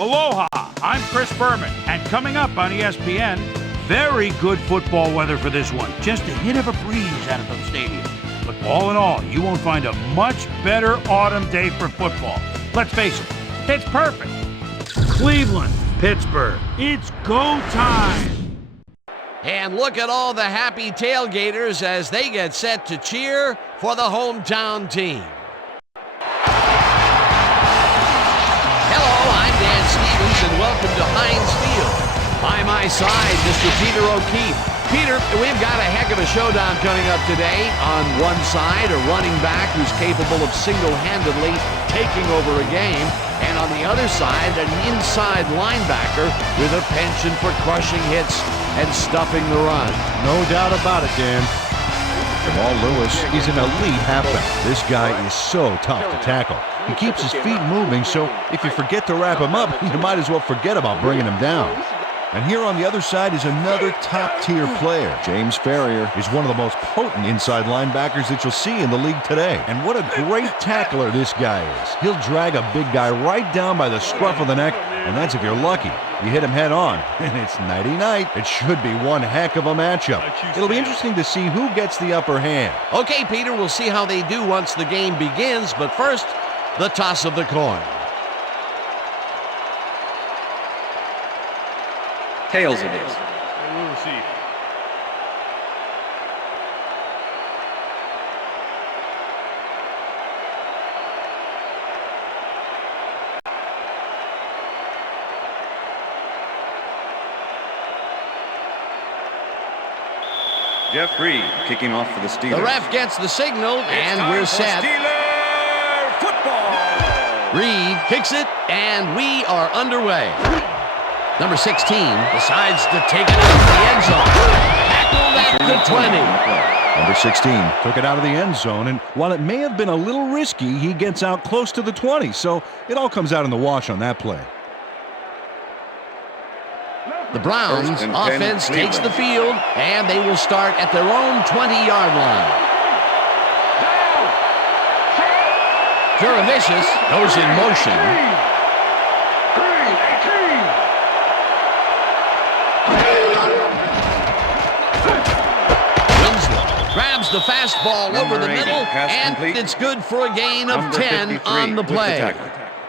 Aloha, I'm Chris Berman, and coming up on ESPN, very good football weather for this one. Just a hint of a breeze out of the stadium. But all in all, you won't find a much better autumn day for football. Let's face it, it's perfect. Cleveland, Pittsburgh, it's go time. And look at all the happy tailgaters as they get set to cheer for the hometown team. And welcome to Heinz Field. By my side, Mr. Peter O'Keefe. Peter, we've got a heck of a showdown coming up today. On one side, a running back who's capable of single-handedly taking over a game. And on the other side, an inside linebacker with a penchant for crushing hits and stuffing the run. No doubt about it, Dan. Jamal Lewis is an elite halfback. This guy is so tough to tackle. He keeps his feet moving, so if you forget to wrap him up, you might as well forget about bringing him down. And here on the other side is another top-tier player. James Ferrier is one of the most potent inside linebackers that you'll see in the league today. And what a great tackler this guy is. He'll drag a big guy right down by the scruff of the neck, and that's if you're lucky. You hit him head on, and it's nighty-night. It should be one heck of a matchup. It'll be interesting to see who gets the upper hand. Okay, Peter, we'll see how they do once the game begins, but first, the toss of the coin. Tails it is. We'll see. Jeff Reed kicking off for the Steelers. The ref gets the signal, and we're set. Steeler football. Reed kicks it, and we are underway. Number 16 decides to take it out of the end zone. Tackled at the 20. Number 16 took it out of the end zone, and while it may have been a little risky, he gets out close to the 20, so it all comes out in the wash on that play. The Browns offense takes the field, and they will start at their own 20-yard line. Juravicius goes in motion. Winslow grabs the fastball over the middle, and it's good for a gain of 10 on the play.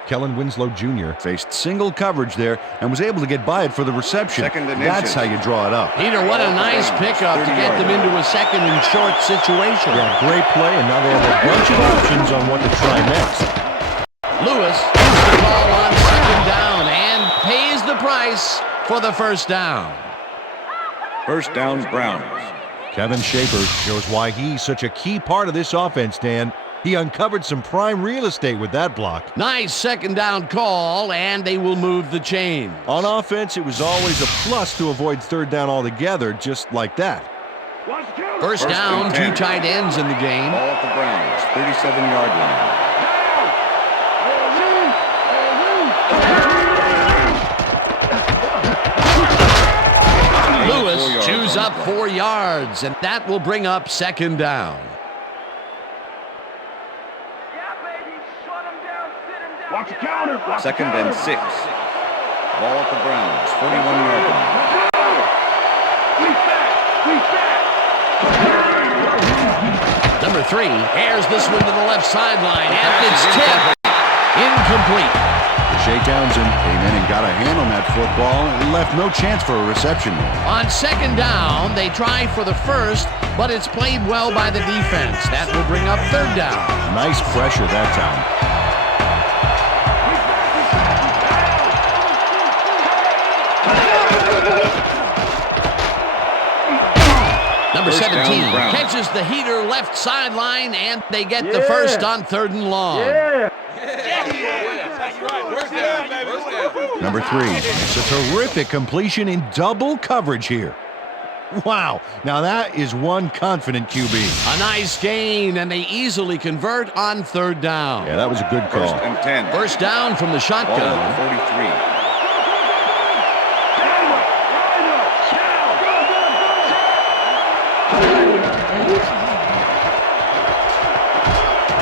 Kellen Winslow Jr. faced single coverage there and was able to get by it for the reception. That's how you draw it up. Peter, what a nice pickup to get them into a second and short situation. Yeah, great play, and now they have a bunch of options on what to try next. Lewis gets the ball on second down and pays the price for the first down. First down, Browns. Kevin Schaefer shows why he's such a key part of this offense, Dan. He uncovered some prime real estate with that block. Nice second down call, and they will move the chain. On offense, it was always a plus to avoid third down altogether, just like that. First down, two tight ends in the game. Ball at the Browns, 37-yard line. Lewis chews up 4 yards, and that will bring up second down. Second and 6. Ball at the Browns, 41-yard line. Number 3 airs this one to the left sideline, and it's tipped. Incomplete. Shea Townsend came in and got a hand on that football and left no chance for a reception there. On second down, they try for the first, but it's played well by the defense. That will bring up third down. Nice pressure that time. Number 17 catches the heater left sideline, and they get the first on third and long. Number 3, it's a terrific completion in double coverage here. Wow, now that is one confident QB. A nice gain, and they easily convert on third down. Yeah, that was a good call. First and 10. First down from the shotgun. Ball at 43.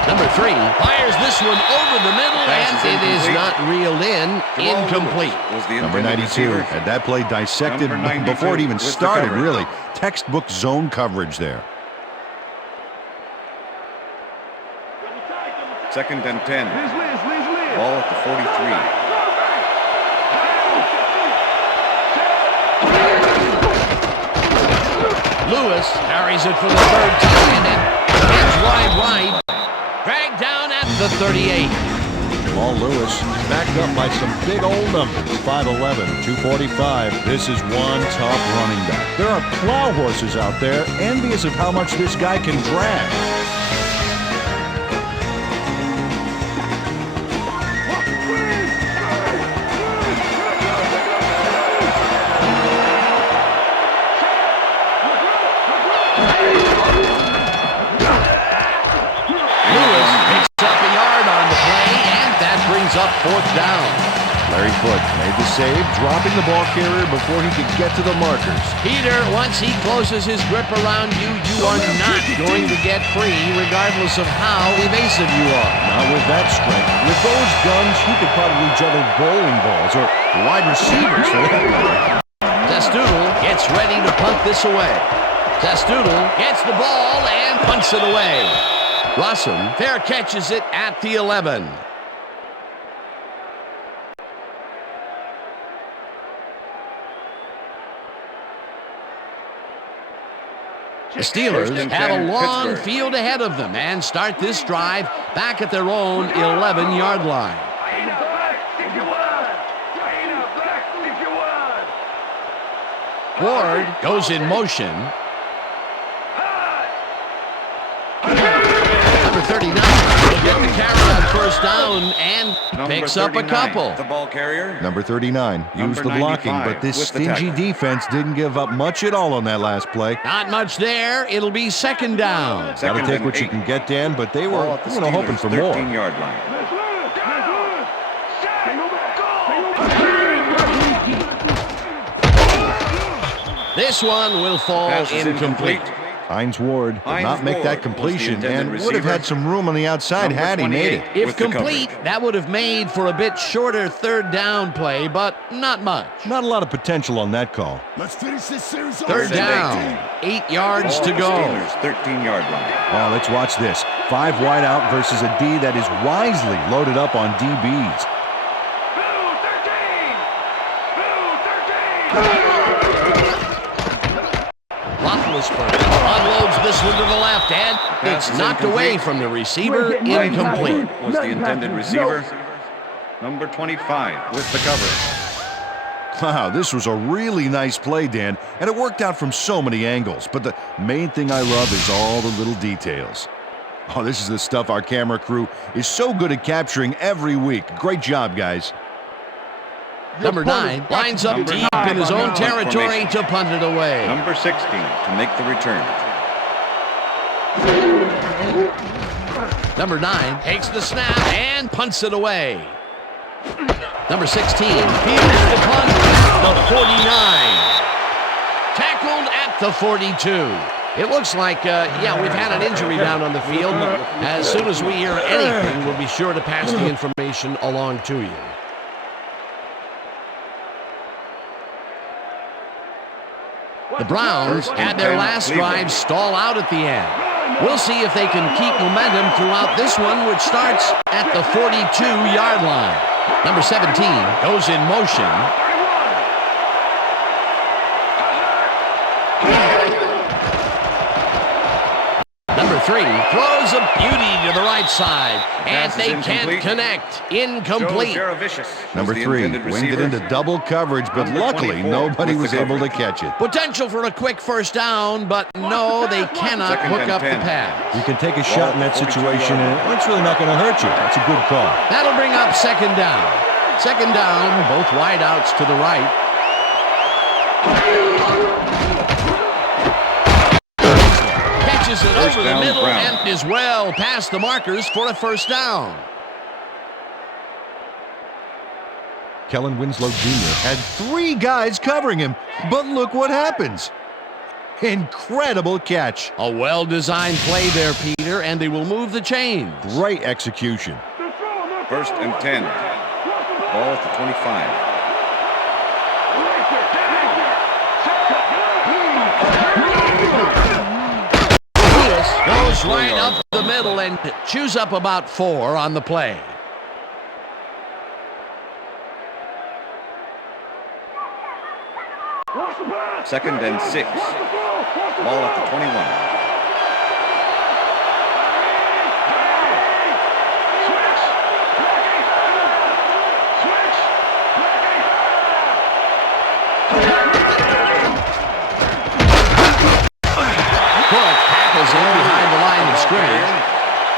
Number 3 fires this one over the middle, Pass and it is incomplete. not reeled in. Incomplete. Was the Number intended 92 receiver. had that play dissected Number 92 before it even with the started, coverage. really. Textbook zone coverage there. 2nd and 10. Ball at the 43. Lewis carries it for the 3rd time, and it's wide right. Dragged down at the 38. Jamal Lewis backed up by some big old numbers. 5'11", 245. This is one tough running back. There are plow horses out there envious of how much this guy can drag. Lewis picks up a yard on the play, and that brings up 4th down. Larry Foote made the save, dropping the ball carrier before he could get to the markers. Peter, once he closes his grip around you, you are not going to get free, regardless of how evasive you are. Not with that strength. With those guns, he could probably juggle bowling balls or wide receivers for that matter. Testoodle gets ready to punt this away. Testoodle gets the ball and punts it away. Rossum fair catches it at the 11. The Steelers have a long field ahead of them and start this drive back at their own 11-yard line. Ward goes in motion. Number 39 will get the carry on 1st down and picks up a couple. The ball carrier. Number 39 used the blocking, but this with the stingy tackle. defense didn't give up much at all on that last play. Not much there. It'll be 2nd down. Gotta Second take and what you 8. can get, Dan, but they Ball were at the hoping Steelers' for more. 13-yard line. This one will fall Pass is incomplete. Hines Ward did Hines not make that Ward was the completion intended and would have receiver. had some room on the outside Number had he made 28. it. If with the complete, coverage. that would have made for a bit shorter 3rd down play, but not much. Not a lot of potential on that call. Let's finish this series off. 3rd and down, 8 yards Ball to at the go. Steelers' 13-yard line. Well, let's watch this. 5 wide out versus a D that is wisely loaded up on DBs. Roethlisberger unloads this one to the left, and Pass it's is knocked incomplete. away from the receiver, incomplete. Was the intended receiver. Number 25 with the coverage. Wow, this was a really nice play, Dan, and it worked out from so many angles. But the main thing I love is all the little details. Oh, this is the stuff our camera crew is so good at capturing every week. Great job, guys. Number 9 lines up Number deep 9 in his own on territory formation. to punt it away. Number 16 to make the return. Number 9 takes the snap and punts it away. Number 16 fields the punt at the 49. Tackled at the 42. It looks like, we've had an injury down on the field. As soon as we hear anything, we'll be sure to pass the information along to you. The Browns had their last drive stall out at the end. We'll see if they can keep momentum throughout this one, which starts at the 42-yard line. Number 17 goes in motion. Number 3 throws a beauty to the right side, and Pass is they can't incomplete. connect. Incomplete. Joe Garavicious Number was the 3 intended winged it receiver. into double coverage, but Number luckily 24 nobody with was the able to coverage. catch it. Potential for a quick 1st down, but no, they cannot Second hook and up the 10. pass. You can take a shot in that situation, and it's really not going to hurt you. That's a good call. That'll bring up 2nd down. 2nd down, both wideouts to the right. Catches it First over the down, middle Brown. and is well past the markers for a 1st down. Kellen Winslow Jr. had 3 guys covering him, but look what happens. Incredible catch. A well-designed play there, Peter, and they will move the chains. Great execution. 1st and 10. Ball at the 25. Goes right up the middle and chews up about 4 on the play. Second and 6. Ball at the 21.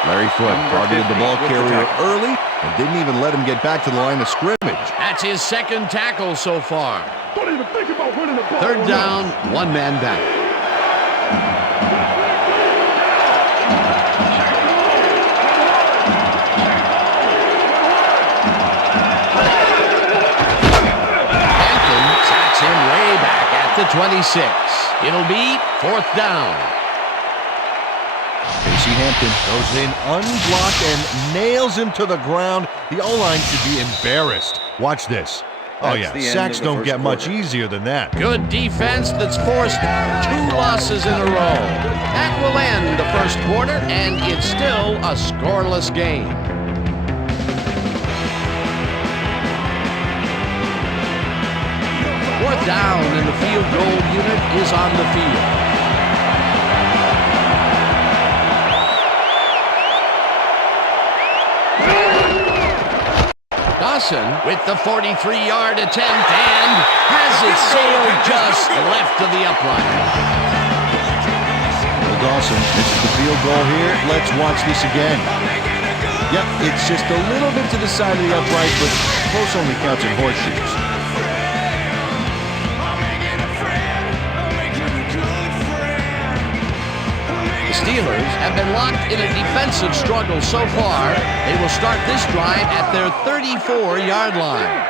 Larry Foote targeted the ball carrier early and didn't even let him get back to the line of scrimmage. That's his 2nd tackle so far. Don't even think about running the ball. 3rd down, 1 man back. Hampton sacks him way back at the 26. It'll be 4th down. Casey Hampton goes in unblocked and nails him to the ground. The O-line should be embarrassed. Watch this. Oh yeah, sacks don't get much easier than that. Good defense that's forced 2 losses in a row. That will end the 1st quarter, and it's still a scoreless game. Fourth down, and the field goal unit is on the field. Dawson with the 43-yard attempt and has it sailed just left of the upright. Well, Dawson misses the field goal here. Let's watch this again. Yep, it's just a little bit to the side of the upright, but close only counts in horseshoes. Steelers have been locked in a defensive struggle so far. They will start this drive at their 34-yard line.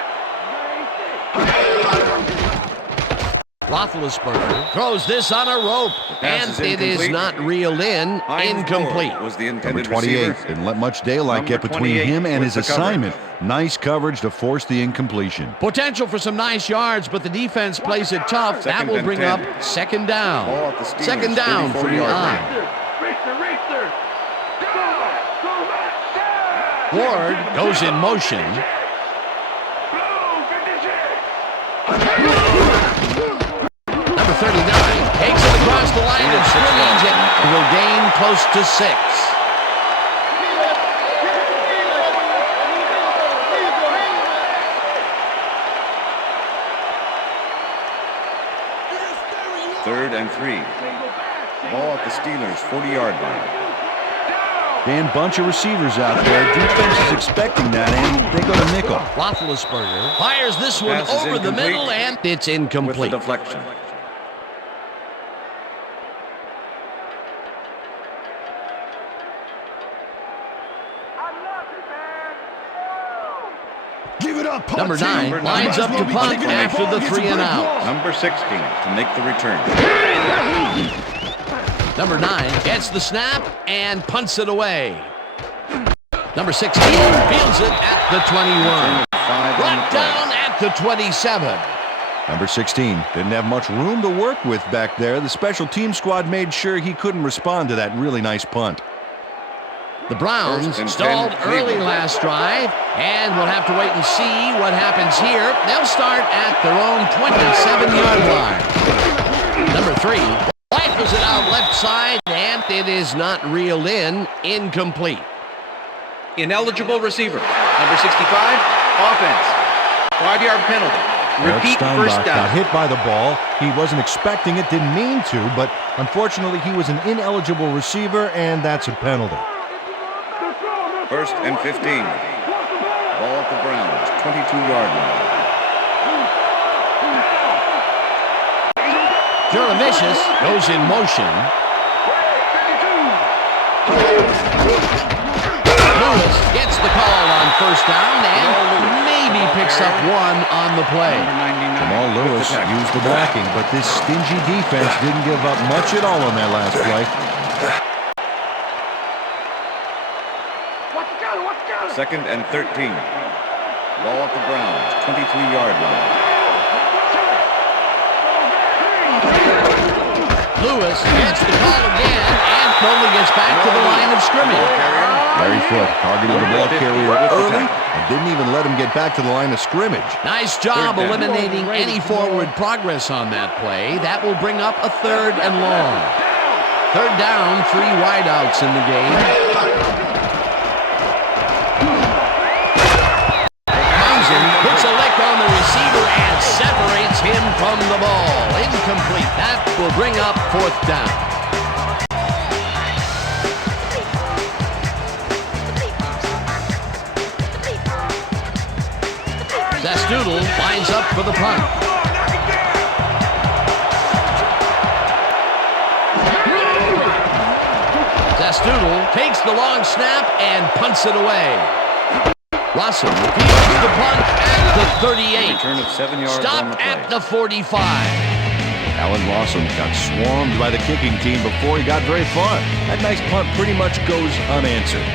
Roethlisberger throws this on a rope, and it is not reeled in. Incomplete. Was the Number intended 28 receiver. didn't let much daylight get between him and his assignment. Nice coverage to force the incompletion. Potential for some nice yards, but the defense plays it tough. That will bring up 2nd down. Ball at the Steelers' 2nd down for the 34-yard eye. Ward goes in motion. Number 39 takes it across the line of scrimmage and will gain close to 6. Third and 3. Ball at the Steelers' 40-yard line. Dan, bunch of receivers out there. Defense is expecting that, and they go to nickel. Roethlisberger fires this one Pass is over the incomplete middle, and it's With incomplete. the deflection. Give it up, Number 9 Number lines nine. up to punt after the 3 and out. Number 16 to make the return. Number 9 gets the snap and punts it away. Number 16 fields it at the 21. 5 on the Brought play. down at the 27. Number 16 didn't have much room to work with back there. The special team squad made sure he couldn't respond to that really nice punt. The Browns 1st and stalled 10, early Cleveland. last drive, and we'll have to wait and see what happens here. They'll start at their own 27-yard line. Number 3 rifles it out left side, and it is not reeled in. Incomplete. Ineligible receiver. Number 65, offense. 5-yard penalty. Eric Repeat Steinbach first got down. hit by the ball. He wasn't expecting it, didn't mean to, but unfortunately he was an ineligible receiver, and that's a penalty. 1st and 15. Ball at the Browns' 22-yard line. Jurevicius goes in motion. Lewis gets the call on first down and maybe picks up one on the play. Jamal Lewis used the blocking, but this stingy defense didn't give up much at all on that last play. Second and 13. Ball at the Browns, 23-yard line. Lewis gets the call again and only gets back to the line of scrimmage. Larry Foote targeted the ball carrier early and didn't even let him get back to the line of scrimmage. Nice job eliminating any forward progress on that play. That will bring up a third and long. Third down, 3 wideouts in the game. Puts a lick on the receiver and separates him from the ball. Incomplete. That will bring up fourth down. Zastoodle lines up for the punt. Zastoodle takes the long snap and punts it away. Rossum fields the punt at the 38. Return of 7 yards on the Stopped play. at the 45. Alan Rossum got swarmed by the kicking team before he got very far. That nice punt pretty much goes unanswered.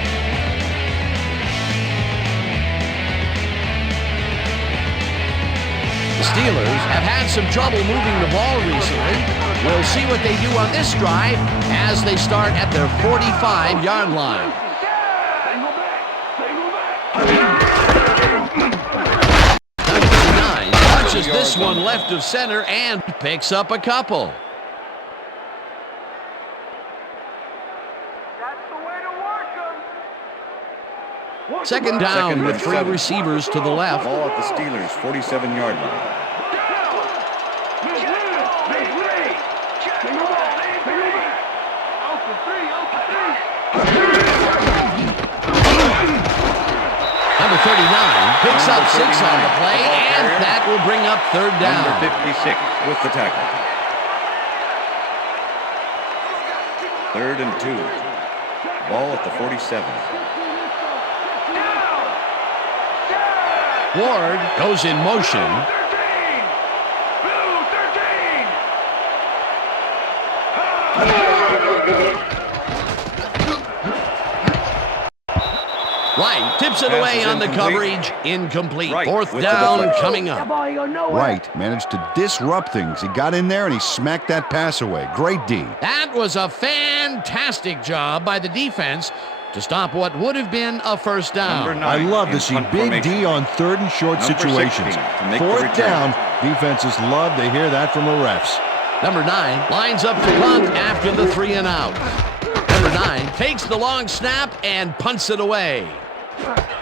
The Steelers have had some trouble moving the ball recently. We'll see what they do on this drive as they start at their 45-yard line. Launches this one left of center and picks up a couple. Second down with 3 receivers to the left. Ball at the Steelers' 47-yard line. Number 39 picks up 6 on the play, and that will bring up third down. Number 56 with the tackle. Third and 2. Ball at the 47. Ward goes in motion. Wright tips it away on the coverage. Incomplete. Wright Fourth with the down deflection. coming up. Wright managed to disrupt things. He got in there and he smacked that pass away. Great D. That was a fantastic job by the defense to stop what would have been a first down. Number 9 I love in to see punt big formation. D on third and short Number situations. 16 to make the Fourth return. down, defenses love to hear that from the refs. Number 9 lines up to punt after the 3 and out. Number 9 takes the long snap and punts it away.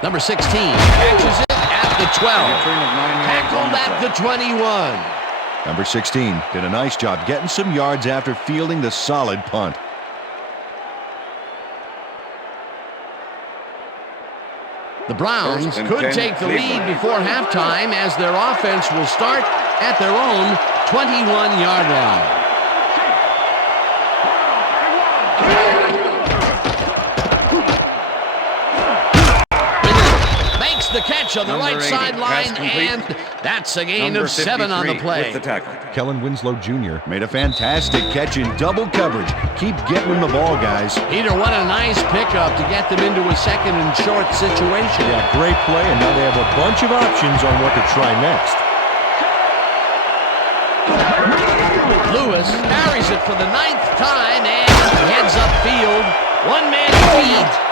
Number 16 catches it at the 12. Return of 9 yards on Tackled the at play. the 21. Number 16 did a nice job getting some yards after fielding the solid punt. The Browns First and could 10, take the lead Cleveland. before halftime as their offense will start at their own 21-yard line. Makes the catch on the Number right 80, sideline, pass complete. and that's a gain Number of 7 on the 53 play. with the tackle. Kellen Winslow Jr. made a fantastic catch in double coverage. Keep getting him the ball, guys. Peter, what a nice pickup to get them into a second and short situation. Yeah, great play, and now they have a bunch of options on what to try next. Lewis carries it for the 9th time and heads upfield. One man feed.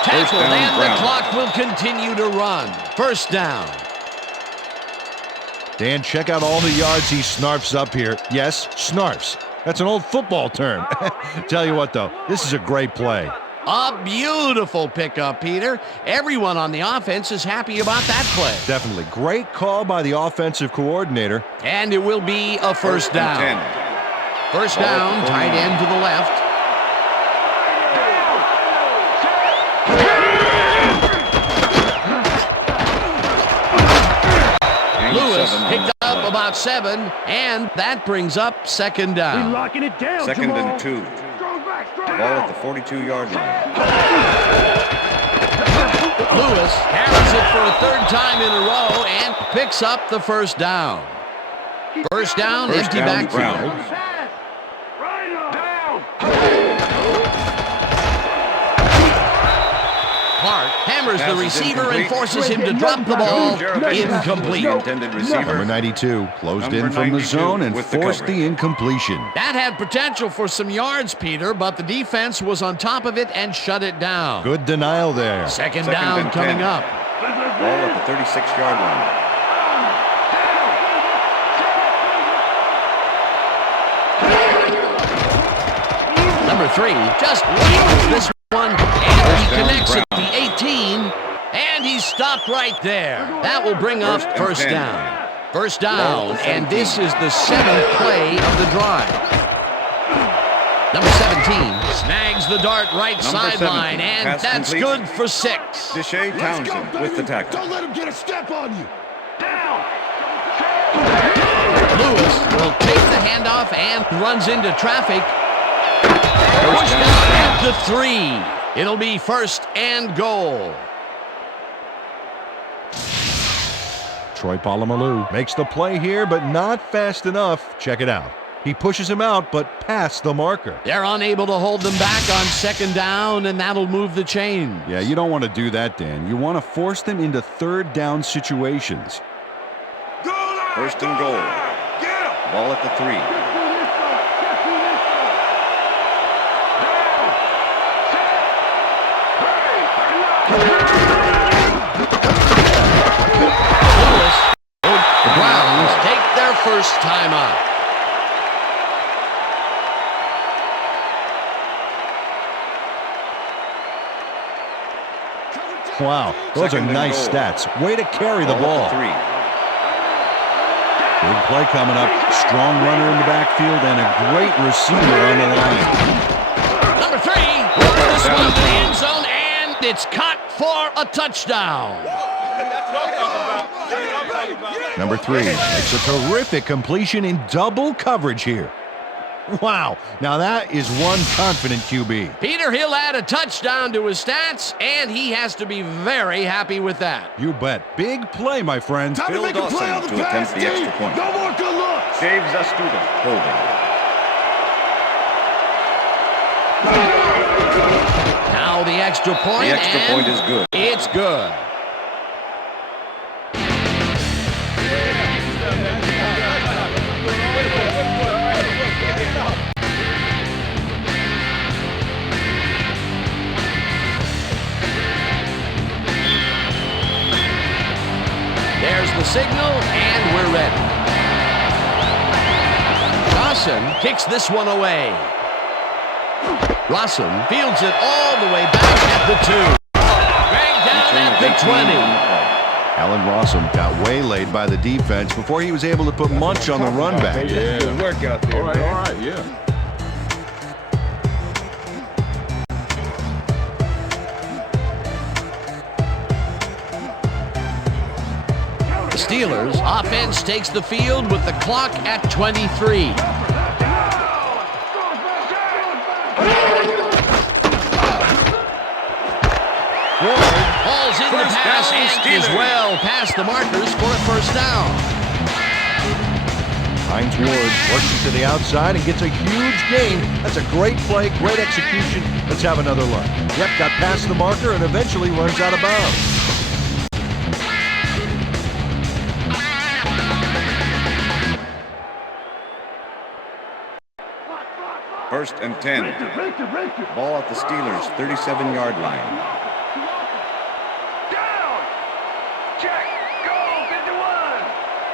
First Tackled, down, and the Browns. clock will continue to run. First down. Dan, check out all the yards he snarfs up here. Yes, snarfs. That's an old football term. Tell you what, though, this is a great play. A beautiful pickup, Peter. Everyone on the offense is happy about that play. Definitely. Great call by the offensive coordinator. And it will be a first down. and 10. First Ball at down, the tight 49. end to the left. Gain Lewis 7 on picked the up play. about 7, and that brings up second down. Locking it down, Second Jamal. and 2. Strong back, strong Ball at back. the 42-yard line. Lewis carries it for a third time in a row and picks up the first down. First down, empty backfield. Hart hammers the receiver and forces him to drop the ball. Incomplete. Number 92 closed in from the zone and forced the incompletion. That had potential for some yards, Peter, but the defense was on top of it and shut it down. Good denial there. Second down coming up. Ball at the 36-yard line. Number 3 just wins this one, and he connects at the 18, and he's stopped right there. That will bring up first down. First down, and this is the 7th play of the drive. Number 17 snags the dart right sideline, and that's good for 6. Deshae Townsend with the tackle. Don't let him get a step on you. Lewis will take the handoff and runs into traffic. First down at the 3. It'll be first and goal. Troy Polamalu makes the play here, but not fast enough. Check it out. He pushes him out, but past the marker. They're unable to hold them back on second down, and that'll move the chains. Yeah, you don't want to do that, Dan. You want to force them into third down situations. First and goal. Ball at the 3. The Browns take their first time out. Wow, those are nice stats. Way to carry the ball. Big play coming up. Strong runner in the backfield and a great receiver on the line. Number 3, this one to the end zone, and it's caught for a touchdown. Number 3 makes a terrific completion in double coverage here. Wow, now that is one confident QB. Peter, he'll add a touchdown to his stats, and he has to be very happy with that. You bet. Big play, my friend. Time to make a play on the to pass, attempt the extra point. No more good looks. Dave Zastuda holding. Now the extra point. The extra point is good. It's good. There's the signal, and we're ready. Dawson kicks this one away. Rawson fields it all the way back at the 2. Dragged down at the 20. Alan Rawson got waylaid by the defense before he was able to put Munch on the run back. Good work out there, man. All right, yeah. The Steelers' offense takes the field with the clock at 23. Ward hauls in the pass and is well past the markers for a first down. Hines Ward works it to the outside and gets a huge gain. That's a great play, great execution. Let's have another look. Yep, got past the marker and eventually runs out of bounds. First and 10. Ball at the Steelers' 37-yard line. Down. Check. Goal 51.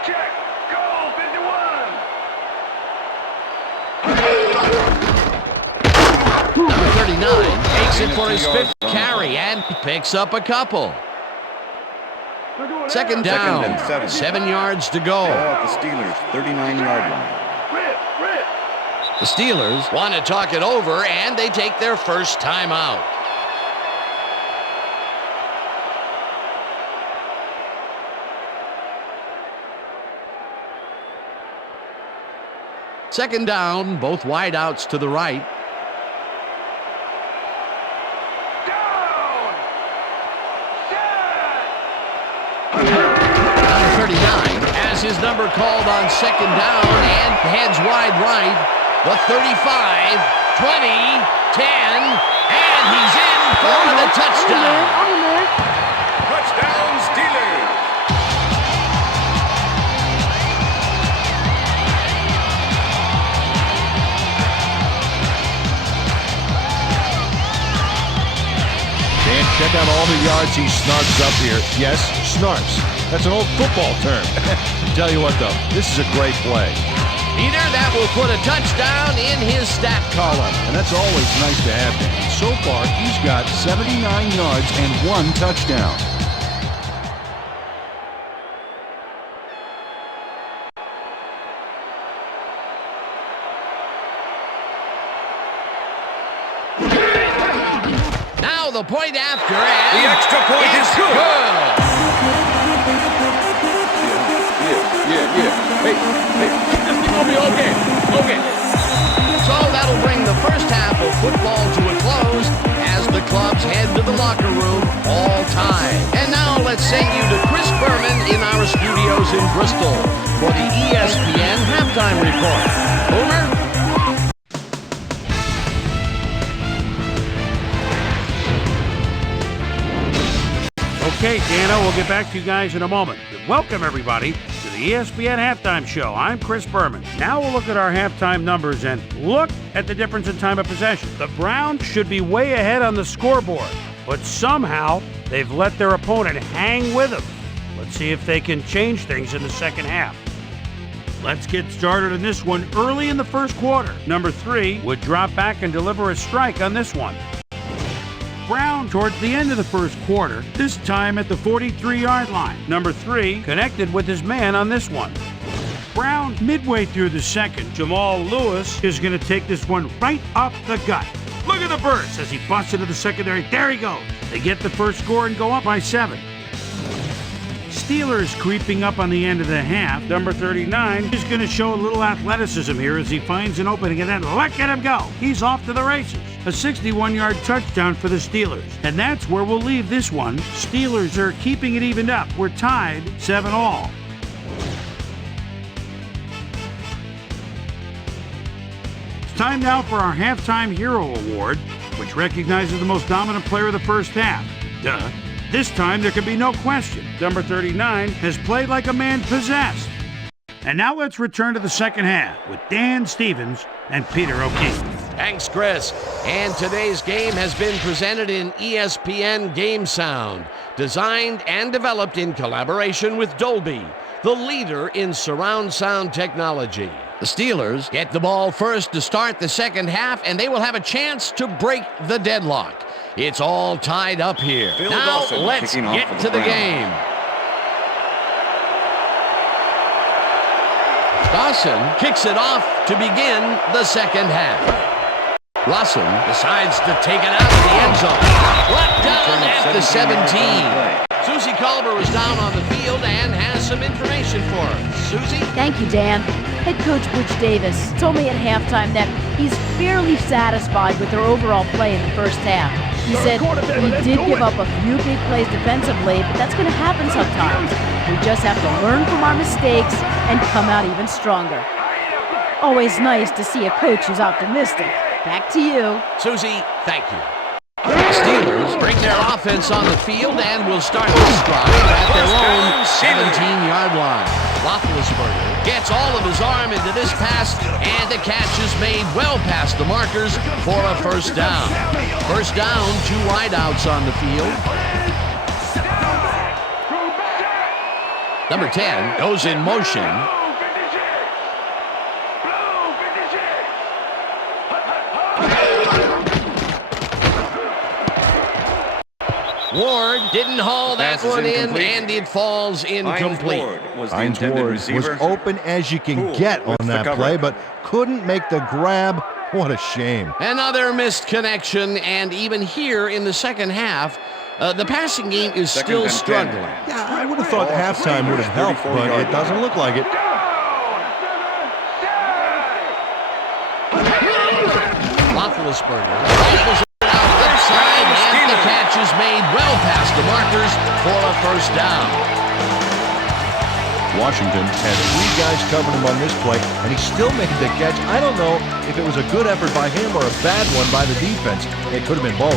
Check. Goal 51. Number 39 takes it for his 5th carry and picks up a couple. Second down, 7 yards to go. Ball at the Steelers' 39-yard line. The Steelers want to talk it over, and they take their first time out. Second down, both wideouts to the right. Down. Set. his number called on second down and heads wide right. The 35, 20, 10, and he's in for the touchdown. Touchdown, Steelers. And check out all the yards he snarfs up here. Yes, snarfs. That's an old football term. Tell you what, though, this is a great play. Peter, that will put a touchdown in his stat column. And that's always nice to have him. So far, he's got 79 yards and 1 touchdown. Now the point after, and The extra point is good. Hey, keep this thing on me all game. Okay. So that'll bring the first half of football to a close as the clubs head to the locker room all time. And now let's send you to Chris Berman in our studios in Bristol for the ESPN halftime report. Boomer? Okay, Dano, we'll get back to you guys in a moment. Welcome, everybody, to the ESPN Halftime Show. I'm Chris Berman. Now we'll look at our halftime numbers and look at the difference in time of possession. The Browns should be way ahead on the scoreboard, but somehow they've let their opponent hang with them. Let's see if they can change things in the second half. Let's get started on this one early in the first quarter. Number 3 would drop back and deliver a strike on this one. Brown towards the end of the first quarter, this time at the 43-yard line. Number 3 connected with his man on this one. Brown midway through the second. Jamal Lewis is going to take this one right up the gut. Look at the burst as he busts into the secondary. There he goes. They get the first score and go up by 7. Steelers creeping up on the end of the half. Number 39 is going to show a little athleticism here as he finds an opening, and then look at him go. He's off to the races. A 61-yard touchdown for the Steelers. And that's where we'll leave this one. Steelers are keeping it evened up. We're tied 7-all. It's time now for our Halftime Hero Award, which recognizes the most dominant player of the first half. Duh. This time there can be no question. Number 39 has played like a man possessed. And now let's return to the second half with Dan Stevens and Peter O'Keefe. Thanks, Chris. And today's game has been presented in ESPN Game Sound, designed and developed in collaboration with Dolby, the leader in surround sound technology. The Steelers get the ball first to start the second half, and they will have a chance to break the deadlock. It's all tied up here. Phil Now Dawson let's kicking off get for to the Browns. game. Dawson kicks it off to begin the second half. Russell decides to take it out of the end zone. Brought down at the 17. Susie Culver is down on the field and has some information for us. Susie? Thank you, Dan. Head coach Butch Davis told me at halftime that he's fairly satisfied with their overall play in the first half. He said we did give up a few big plays defensively, but that's going to happen sometimes. We just have to learn from our mistakes and come out even stronger. Always nice to see a coach who's optimistic. Back to you. Susie, thank you. The Steelers bring their offense on the field and will start this drive at their own 17-yard line. Roethlisberger gets all of his arm into this pass, and the catch is made well past the markers for a first down. First down, 2 wideouts on the field. Number 10 goes in motion. Ward didn't haul that Pass is one in, incomplete. and it falls incomplete. Hines Ward was the Hines intended Ward receiver. was open as you can Cool get on with the that cover. play, but couldn't make the grab. What a shame. Another missed connection, and even here in the second half, the passing game is Second still and 10. struggling. Yeah, I would have thought Ball halftime would have helped, but 34-yard it doesn't look like it. Roethlisberger rifles it out left side, and the catch is made well past the markers for a first down. Washington had 3 guys covering him on this play, and he still made the catch. I don't know if it was a good effort by him or a bad one by the defense. It could have been both.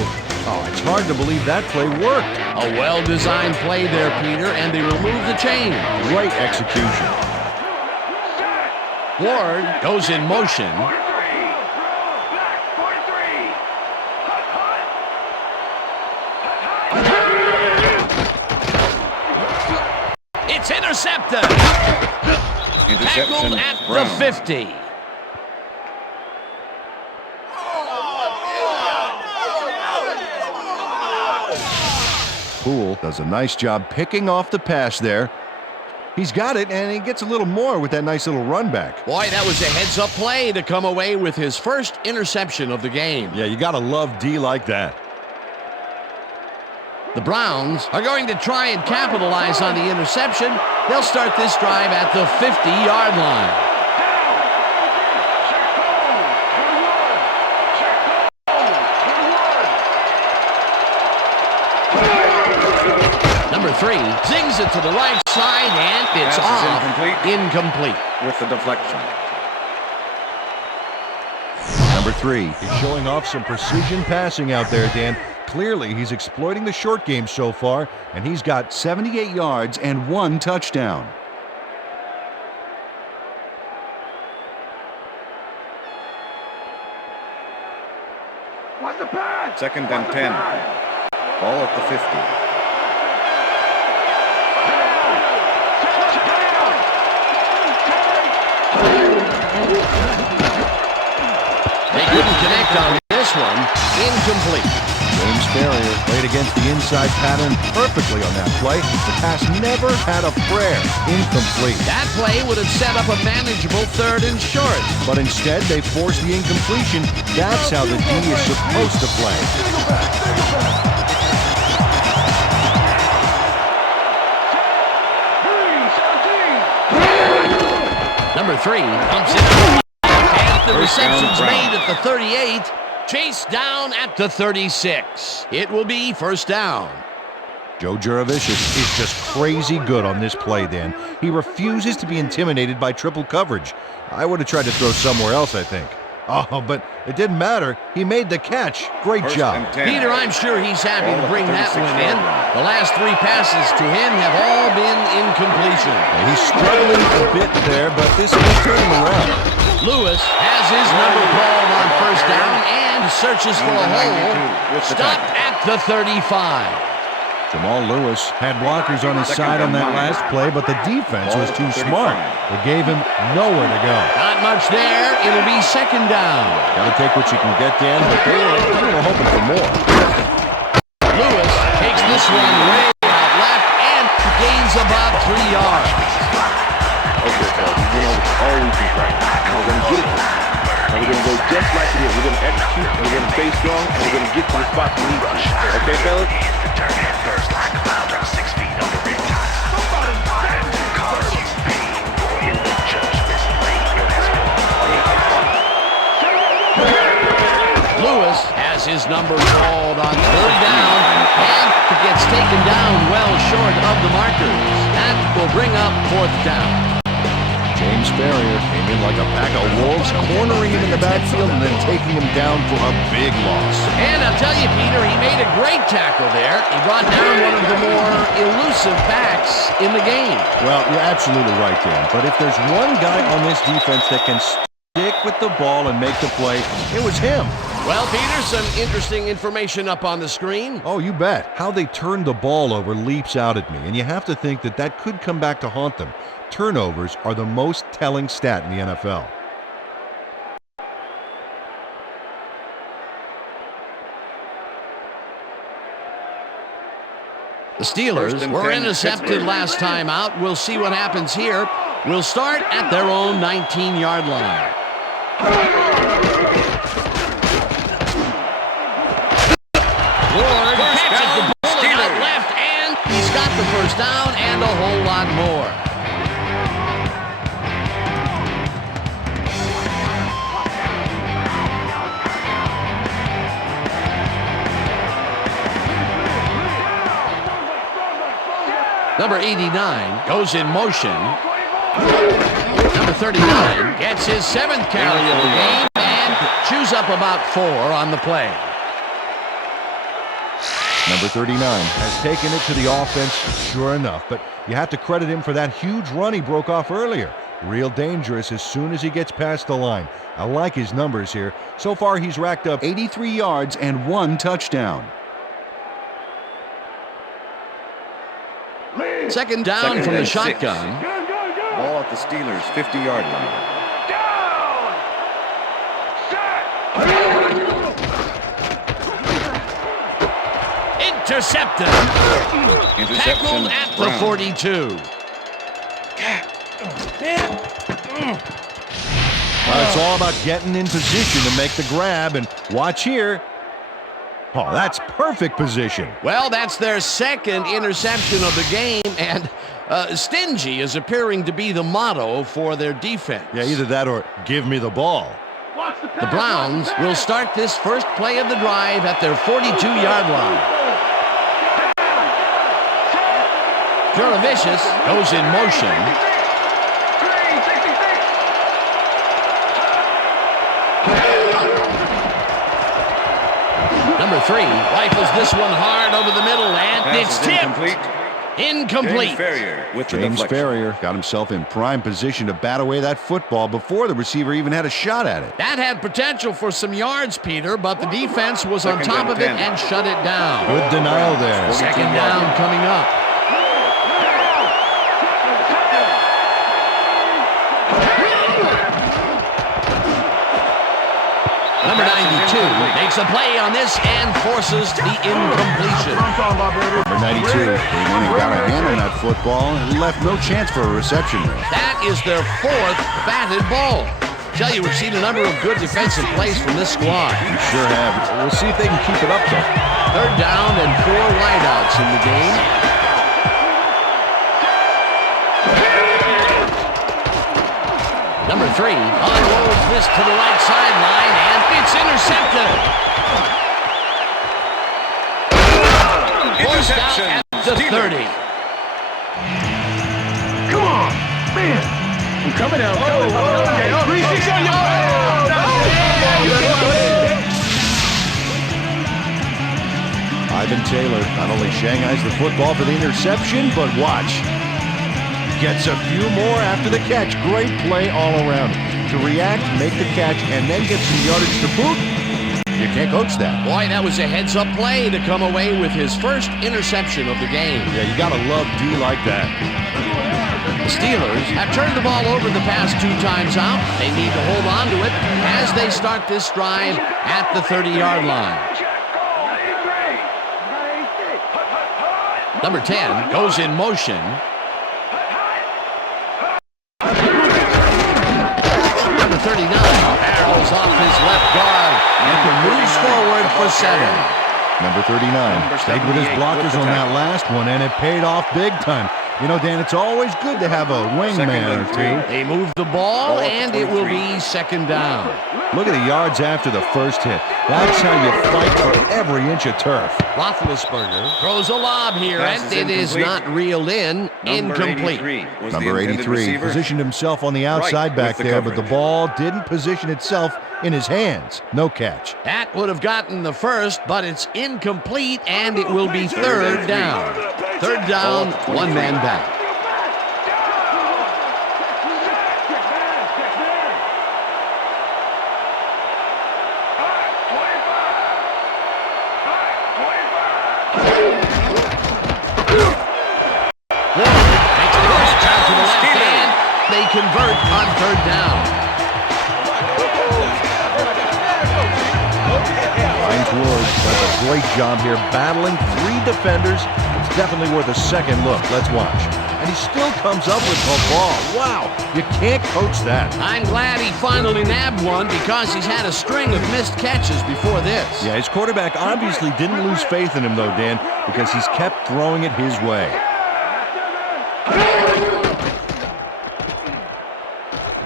Oh, it's hard to believe that play worked. A well-designed play there, Peter, and they removed the chain. Great execution. Ward goes in motion. It's intercepted. Interception. Tackled at Brown. the 50. Poole does a nice job picking off the pass there. He's got it, and he gets a little more with that nice little run back. Boy, that was a heads-up play to come away with his first interception of the game. Yeah, you got to love D like that. The Browns are going to try and capitalize on the interception. They'll start this drive at the 50-yard line. Number 3 zings it to the right side, and it's Pass is off. Incomplete. With the deflection. Number 3 is showing off some precision passing out there, Dan. Clearly, he's exploiting the short game so far, and he's got 78 yards and 1 touchdown. Second and 10. Ball at the 50. They couldn't connect on this one. Incomplete. James Ferrier played against the inside pattern perfectly on that play. The pass never had a prayer. Incomplete. That play would have set up a manageable 3rd and short. But instead, they forced the incompletion. That's how the D is supposed to play. Number 3 pumps it out. And the First down, reception's Brown. made at the 38. Chased down at the 36. It will be first down. Joe Juravicius is just crazy good on this play, Dan. He refuses to be intimidated by triple coverage. I would have tried to throw somewhere else, I think. Oh, but it didn't matter. He made the catch. Great First job. and 10. Peter, I'm sure he's happy to bring that one in. 36-yard line. The last 3 passes to him have all been incompletion. He's struggling a bit there, but this will turn him around. Lewis has his number called on first down and searches for a Number 92 hole. with the Stopped at the 35. Jamal Lewis had blockers on his side on that last play, but the defense was too smart. It gave him nowhere to go. Not much there. It'll be second down. Got to take what you can get, Dan, but they were hoping for more. Lewis takes this one way out left and gains about 3 yards. Okay, so we went over all week in practice. Now we're going to get it. Now we're going to go just like it is. We're going to execute, and we're going to stay strong, and we're going to get to the spots we need to. Okay, fellas? Lewis has his number called on third down and gets taken down well short of the markers. That will bring up fourth down. James Ferrier came in like a pack of wolves, cornering him in the backfield and then taking him down for a big loss. And I'll tell you, Peter, he made a great tackle there. He brought down one of the more elusive backs in the game. Well, you're absolutely right, Dan. But if there's one guy on this defense that can stick with the ball and make the play, it was him. Well, Peter, some interesting information up on the screen. Oh, you bet. How they turned the ball over leaps out at me, and you have to think that that could come back to haunt them. Turnovers are the most telling stat in the NFL. The Steelers were intercepted last time out. We'll see what happens here. We'll start at their own 19-yard line. Ward catches the bullet out left, and he's got the first down and a whole lot more. Number 89 goes in motion. Number 39 gets his 7th carry of the game and chews up about 4 on the play. Number 39 has taken it to the offense, sure enough, but you have to credit him for that huge run he broke off earlier. Real dangerous as soon as he gets past the line. I like his numbers here. So far, he's racked up 83 yards and 1 touchdown. Second down from the shotgun. Ball at the Steelers' 50-yard line. Intercepted. Tackled at the 42. Well, it's all about getting in position to make the grab, and watch here. Oh, that's perfect position. Well, that's their 2nd interception of the game, and stingy is appearing to be the motto for their defense. Yeah, either that or give me the ball. The Browns will start this first play of the drive at their 42-yard line. Juravicius goes in motion. Number 3 rifles this one hard over the middle, and it's tipped. Incomplete. James Ferrier with the James deflection. Ferrier got himself in prime position to bat away that football before the receiver even had a shot at it. That had potential for some yards, Peter, but the defense was on Second top and of it 10. and shut it down. Good denial there. Second down coming up. Number 92 makes a play on this and forces the incompletion. Number 92 came in and got a hand on that football and left no chance for a reception there. That is their 4th batted ball. Tell you, we've seen a number of good defensive plays from this squad. We sure have. We'll see if they can keep it up, though. 3rd down and 4 wideouts in the game. Number 3 unrolls this to the right sideline, and it's intercepted. Forced out at the 30. Come on, man. I'm coming out. Okay. 3-6 on your Ivan Taylor not only shanghais the football for the interception, but watch. Gets a few more after the catch. Great play all around. To react, make the catch, and then get some yardage to boot. You can't coach that. Boy, that was a heads-up play to come away with his first interception of the game. Yeah, you gotta love D like that. The Steelers have turned the ball over the past 2 times out. They need to hold on to it as they start this drive at the 30-yard line. Number 10 goes in motion. Number 39 barrels off his left guard and moves forward for 7. Number 39 stayed with his blockers on that last one, and it paid off big time. You know, Dan, it's always good to have a wingman or 2. They move the ball, and it will be 2nd down. Look at the yards after the first hit. That's how you fight for every inch of turf. Roethlisberger throws a lob here, Pass and is it is incomplete. not reeled in. Incomplete. Number 83 positioned himself on the outside back with the there, but the coverage. ball didn't position itself in his hands. No catch. That would have gotten the first, but it's incomplete, and it will be 3rd down. 3rd down, 1 man back. Makes the catch out to the left hand. They convert on 3rd down. Hines Ward does a great job here battling 3 defenders. It's definitely worth a second look. Let's watch. And he still comes up with the ball. Wow, you can't coach that. I'm glad he finally nabbed one because he's had a string of missed catches before this. Yeah, his quarterback obviously didn't lose faith in him, though, Dan, because he's kept throwing it his way.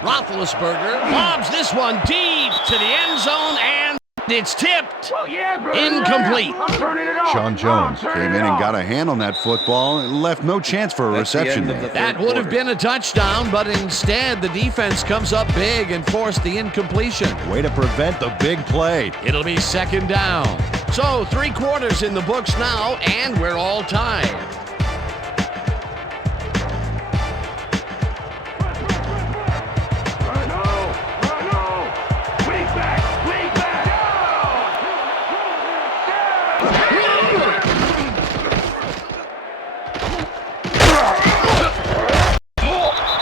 Roethlisberger lobs this one deep to the end zone, and It's tipped. Well, yeah, brother. Incomplete. I'm turning it off. Sean Jones I'm came turning in it and off. got a hand on that football and left no chance for a That's the reception end of there. the That third would have quarter. been a touchdown, but instead the defense comes up big and forced the incompletion. Way to prevent the big play. It'll be second down. So 3 quarters in the books now, and we're all tied.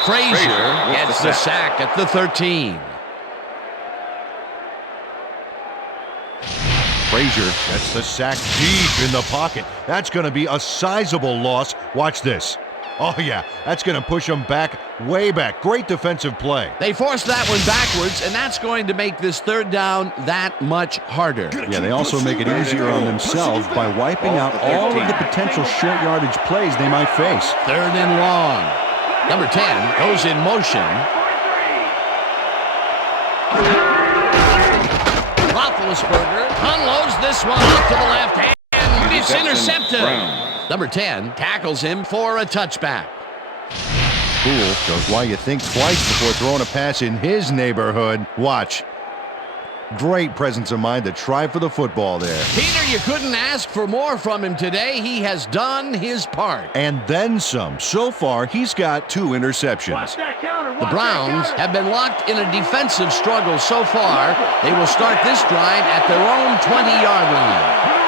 Frazier gets the sack at the 13. Frazier gets the sack deep in the pocket. That's going to be a sizable loss. Watch this. Oh, yeah, that's going to push them back, way back. Great defensive play. They forced that one backwards, and that's going to make this third down that much harder. Yeah, they also make it easier on themselves by wiping out all of the potential short yardage plays they might face. Third and long. Number 10 goes in motion. Roethlisberger unloads this one off to the left hand. It's intercepted. Brown. Number 10 tackles him for a touchback. Cool shows why you think twice before throwing a pass in his neighborhood. Watch. Great presence of mind to try for the football there. Peter, you couldn't ask for more from him today. He has done his part. And then some. So far, he's got 2 interceptions. The Browns have been locked in a defensive struggle so far. They will start this drive at their own 20-yard line.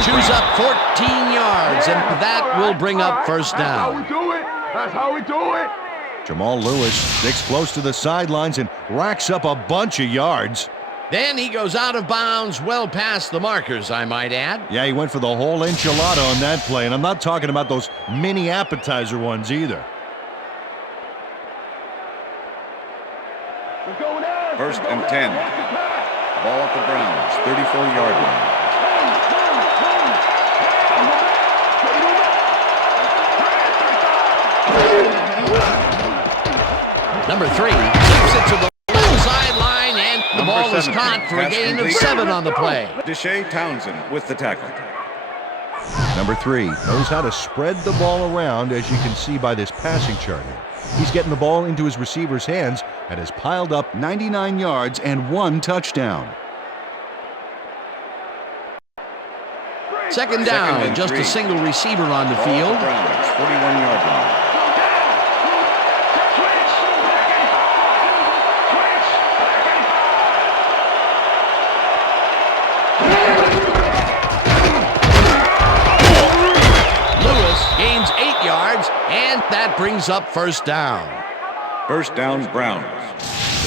Chews up 14 yards, and that will bring up first down. That's how we do it. Jamal Lewis sticks close to the sidelines and racks up a bunch of yards. Then he goes out of bounds well past the markers, I might add. Yeah, he went for the whole enchilada on that play, and I'm not talking about those mini appetizer ones either. First and 10. Ball at the Browns, 34-yard line. Number 3 keeps it to the left sideline, and the ball is caught for a gain of 7 on the play. Deshae Townsend with the tackle. Number 3 knows how to spread the ball around, as you can see by this passing chart here. He's getting the ball into his receiver's hands and has piled up 99 yards and 1 touchdown. Second down, and just 3. a single receiver on the Ball field. at the Browns, 41-yard line. Gains 8 yards, and that brings up first down. First down, Browns.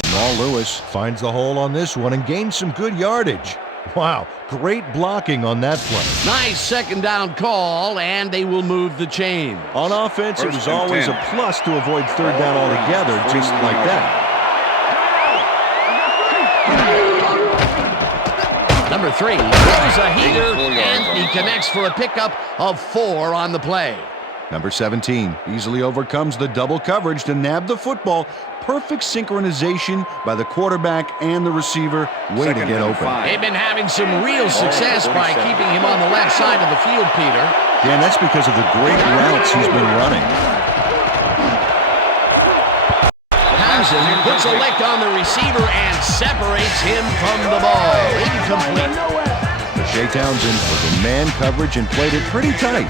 Jamal Lewis finds the hole on this one and gains some good yardage. Wow, great blocking on that play. Nice second down call, and they will move the chain. On offense, it was First and always 10. a plus to avoid third down altogether, just like that. Number 3 throws a heater, and he connects for a pickup of 4 on the play. Number 17 easily overcomes the double coverage to nab the football. Perfect synchronization by the quarterback and the receiver. Way to Second get and open. 5. They've been having some real success by 47. keeping him on the left side of the field, Peter. Yeah, and that's because of the great routes he's been running. Townsend puts a lick on the receiver and separates him from the ball. Incomplete. Deshae Townsend was in man coverage and played it pretty tight.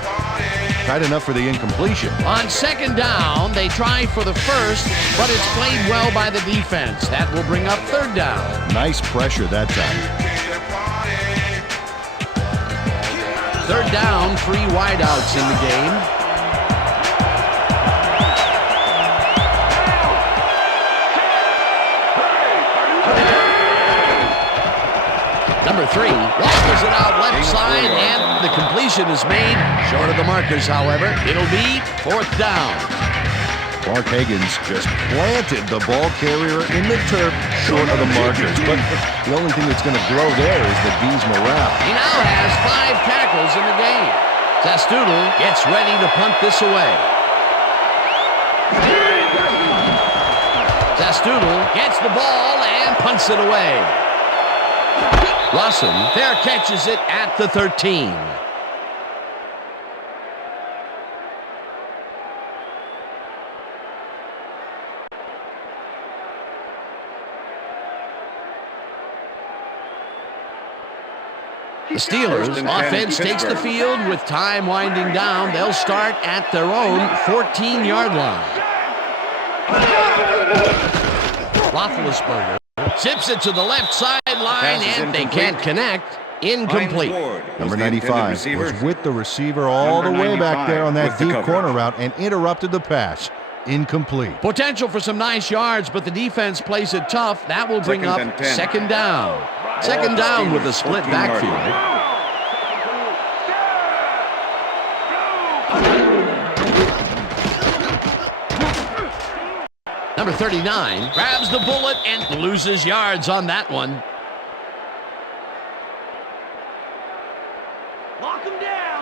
Tight enough for the incompletion. On second down, they try for the first, but it's played well by the defense. That will bring up third down. Nice pressure that time. Third down, 3 wideouts in the game. Number 3 waffles it out left side, and the completion is made. Short of the markers, however. It'll be fourth down. Mark Higgins just planted the ball carrier in the turf short of the markers. But the only thing that's going to grow there is the D's morale. He now has 5 tackles in the game. Testudo gets ready to punt this away. Testudo gets the ball and punts it away. Russell there catches it at the 13. The Steelers' offense takes the field with time winding down. They'll start at their own 14-yard line. Roethlisberger zips it to the left sideline, and they can't connect. Incomplete. Number 95 was with the receiver all the way back there on that deep corner route and interrupted the pass. Incomplete. Potential for some nice yards, but the defense plays it tough. That will bring up second down. Second down with a split backfield. Number 39 grabs the bullet and loses yards on that one.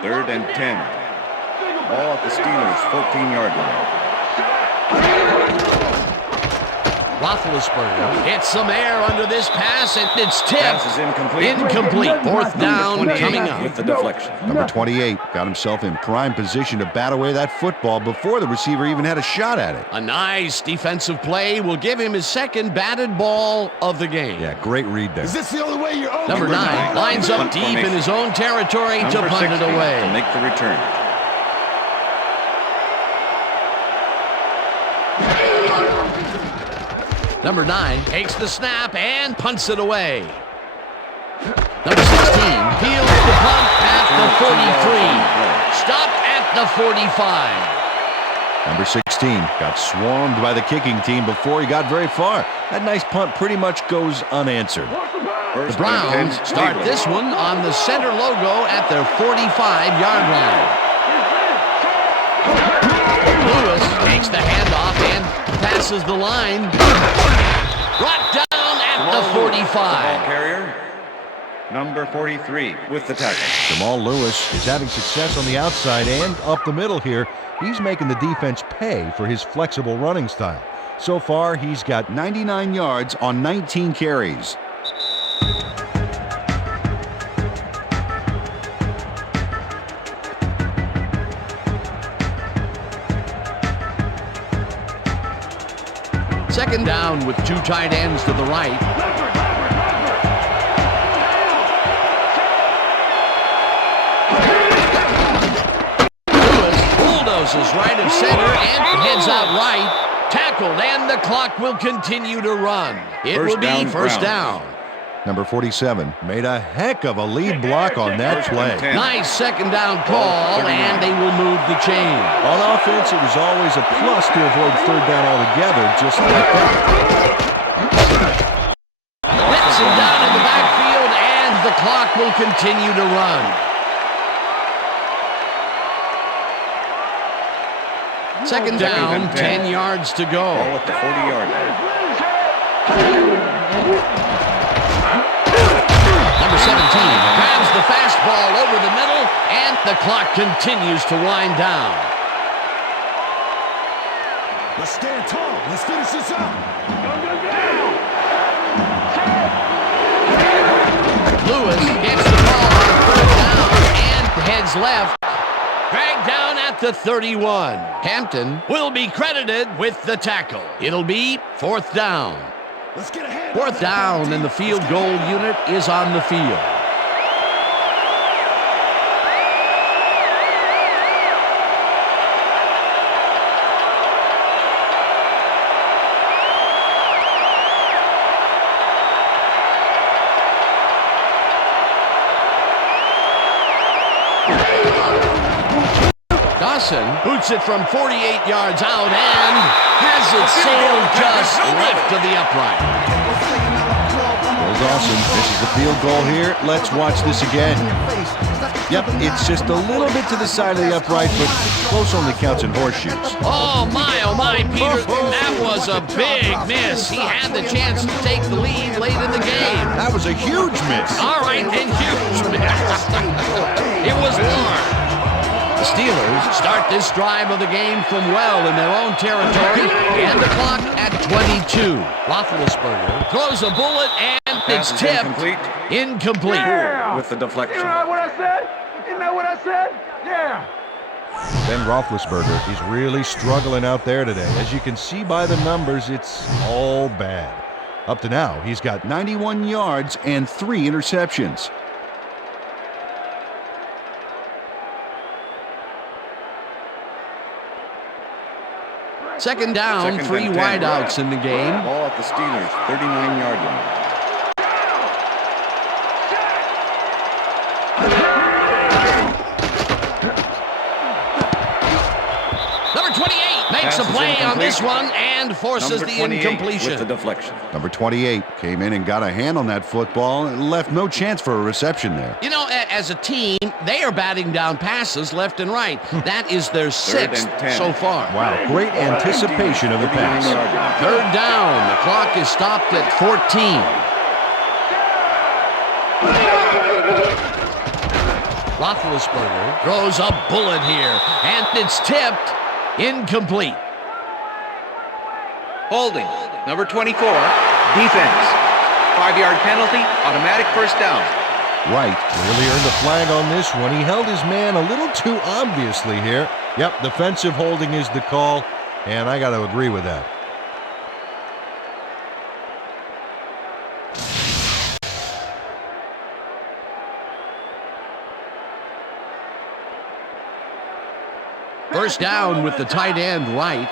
Third and 10. Ball at the Steelers' 14-yard line. Roethlisberger hits some air under this pass, and it's tipped. Pass is incomplete. Incomplete. Fourth down coming up. With the deflection. Number 28 got himself in prime position to bat away that football before the receiver even had a shot at it. A nice defensive play will give him his second batted ball of the game. Yeah, great read there. Is this the only way you're over? Number 9 lines up Punt deep formation. in his own territory to Number punt 60 it away. to make the return. Number 9 takes the snap and punts it away. Number 16 peels the punt at the 43. Stopped at the 45. Number 16 got swarmed by the kicking team before he got very far. That nice punt pretty much goes unanswered. The Browns start this one on the center logo at their 45-yard line. Lewis takes the handoff and passes the line. Brought down at the 45. Ball carrier, number 43, with the tackle. Jamal Lewis is having success on the outside and up the middle here. He's making the defense pay for his flexible running style. So far, he's got 99 yards on 19 carries. Second down with 2 tight ends to the right. Lewis bulldozes right of center and heads out right. Tackled, and the clock will continue to run. It will be first down. Number 47 made a heck of a lead block on that play. Nice second down call, and they will move the chain. On offense, it was always a plus to avoid third down altogether, just like that. Hits him down in the backfield, and the clock will continue to run. Second down, 10 yards to go. Ball at the 40-yard line. Number 17 grabs the fastball over the middle, and the clock continues to wind down. Let's stand tall. Let's finish this up. Lewis gets the ball on third down and heads left. Dragged down at the 31. Hampton will be credited with the tackle. It'll be fourth down. Let's get ahead. Fourth down, and the field goal unit is on the field. Dawson boots it from 48 yards out and has it sailed just left of the upright. Well, Dawson, this is the field goal here. Let's watch this again. Yep, it's just a little bit to the side of the upright, but close only counts in horseshoes. Oh, my, Peter. That was a big miss. He had the chance to take the lead late in the game. That was a huge miss. All right, and huge miss. It was large. The Steelers start this drive of the game from well in their own territory, and the clock at 22. Roethlisberger throws a bullet, and it's tipped. Incomplete. Yeah. With the deflection. You know what I said? You know what I said? Yeah. Ben Roethlisberger is really struggling out there today. As you can see by the numbers, it's all bad. Up to now, he's got 91 yards and 3 interceptions. Second down, 3 wideouts in the game. Ball at the Steelers, 39-yard line. Number 28 makes a play on this one and forces the incompletion. With the deflection. Number 28 came in and got a hand on that football and left no chance for a reception there. You know, as a team, they are batting down passes left and right. That is their 6th so far. Wow, great anticipation of the pass. Third down. The clock is stopped at 14. Roethlisberger throws a bullet here, and it's tipped. Incomplete. Holding. Number 24. Defense. 5-yard penalty. Automatic first down. Wright really earned a flag on this one. He held his man a little too obviously here. Yep, defensive holding is the call, and I got to agree with that. First down with the tight end Wright.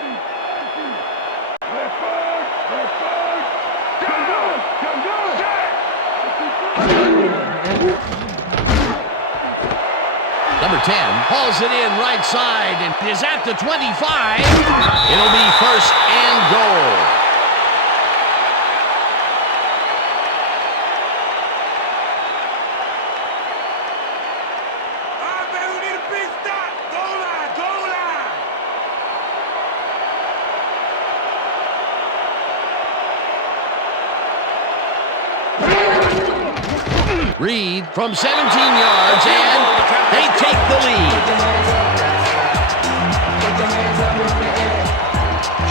Number 10 hauls it in right side and is at the 25. It'll be first and goal. Reed from 17 yards, and they take the lead.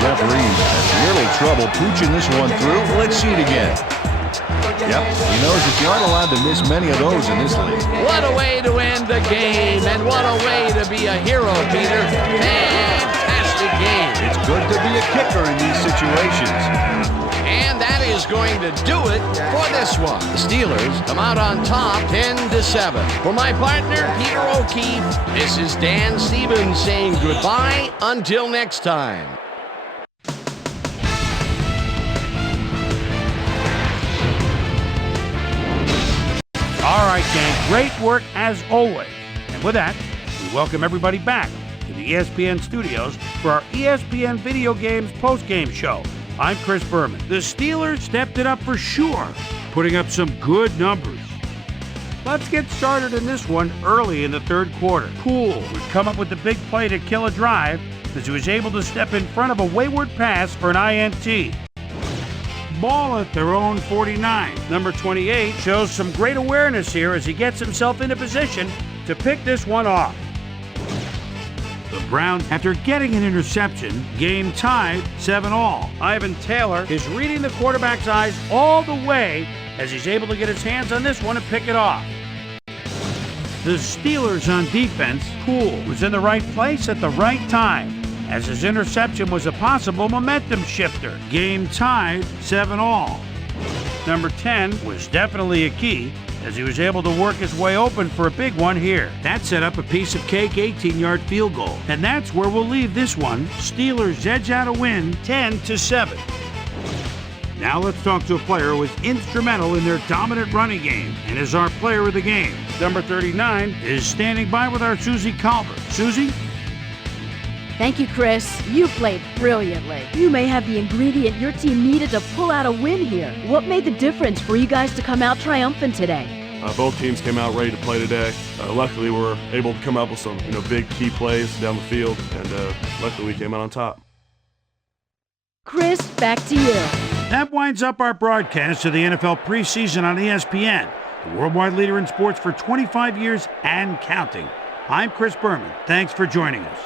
Jeff Reed has little trouble pooching this one through. Let's see it again. Yep, he knows that you aren't allowed to miss many of those in this league. What a way to end the game, and what a way to be a hero, Peter. Fantastic game. It's good to be a kicker in these situations. And that is going to do it for this one. The Steelers come out on top 10-7. For my partner, Peter O'Keefe, this is Dan Stevens saying goodbye until next time. All right, gang, great work as always. And with that, we welcome everybody back to the ESPN studios for our ESPN Video Games postgame show. I'm Chris Berman. The Steelers stepped it up for sure, putting up some good numbers. Let's get started in this one early in the third quarter. Poole would come up with the big play to kill a drive as he was able to step in front of a wayward pass for an INT. Ball at their own 49. Number 28 shows some great awareness here as he gets himself into position to pick this one off. The Browns, after getting an interception, game tied 7-all. Ivan Taylor is reading the quarterback's eyes all the way as he's able to get his hands on this one and pick it off. The Steelers on defense, Poole was in the right place at the right time, as his interception was a possible momentum shifter. Game tied 7-all. Number 10 was definitely a key, as he was able to work his way open for a big one here. That set up a piece of cake 18-yard field goal. And that's where we'll leave this one. Steelers edge out a win 10-7. Now let's talk to a player who was instrumental in their dominant running game and is our player of the game. Number 39 is standing by with our Susie Calvert. Susie? Thank you, Chris. You played brilliantly. You may have the ingredient your team needed to pull out a win here. What made the difference for you guys to come out triumphant today? Both teams came out ready to play today. Luckily, we were able to come up with some big key plays down the field, and luckily we came out on top. Chris, back to you. That winds up our broadcast of the NFL preseason on ESPN, the worldwide leader in sports for 25 years and counting. I'm Chris Berman. Thanks for joining us.